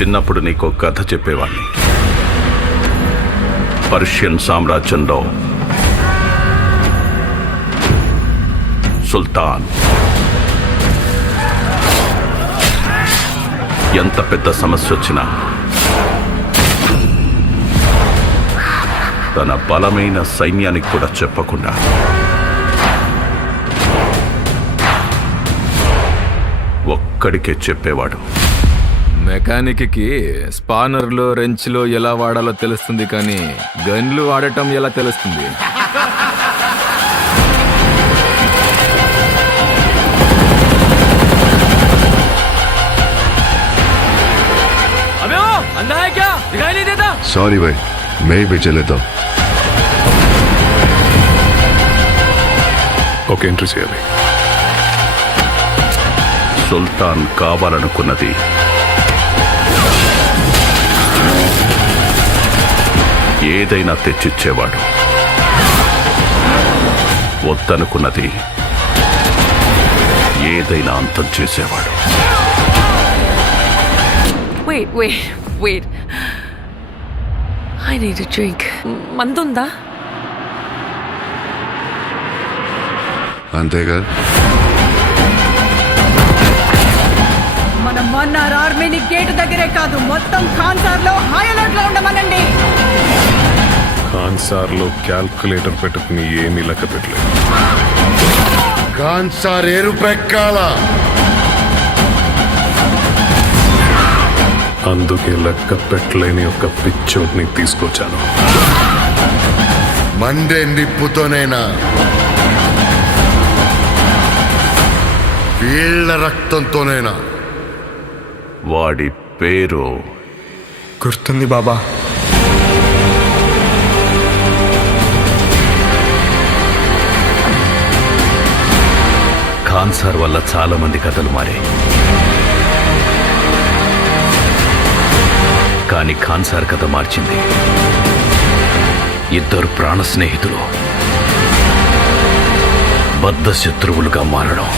చిన్నప్పుడు నీకు కథ చెప్పేవాణ్ణి. పర్షియన్ సామ్రాజ్యంలో సుల్తాన్ ఎంత పెద్ద సమస్య వచ్చినా తన బలమైన సైన్యానికి కూడా చెప్పకుండా ఒక్కడికే చెప్పేవాడు. మెకానిక్కి స్పానర్లో రెంచ్లో ఎలా వాడాలో తెలుస్తుంది, కానీ గన్లు వాడటం ఎలా తెలుస్తుంది? सॉरी भाई, मैं ही बेचे लेता हूँ. ఓకే, ఎంట్రీ చేయాలి. సుల్తాన్ కావాలనుకున్నది ఏదైనా తెచ్చిచ్చేవాడు. వద్దనుకున్నది ఏదైనా అంతం చేసేవాడు. Wait. I need a drink. మందుందా? అంతేగా. మన మన్నార్ ఆర్మీని గేటు దగ్గరే కాదు, మొత్తం ఖాన్సార్లో హై అలర్ట్ లో ఉండమనండి. ఖాన్సార్లో క్యాల్కులేటర్ పెట్టుకుని ఏమీ లెక్క పెట్టలేదు. ఖాన్సార్ ఎరుపెక్కాల. అందుకే లెక్క పెట్టలేని ఒక పిచ్చోడ్ని తీసుకొచ్చాను. మండే నిప్పుతోనైనా వీళ్ళ రక్తంతోనైనా. వాడి పేరు గుర్తుంది బాబా. ఖాన్సార్ వల్ల చాలా మంది కథలు మారాయి. కానీ ఖాన్సార్ కథ మార్చింది ఇద్దరు ప్రాణ స్నేహితులు బద్ధ శత్రువులుగా మారడం.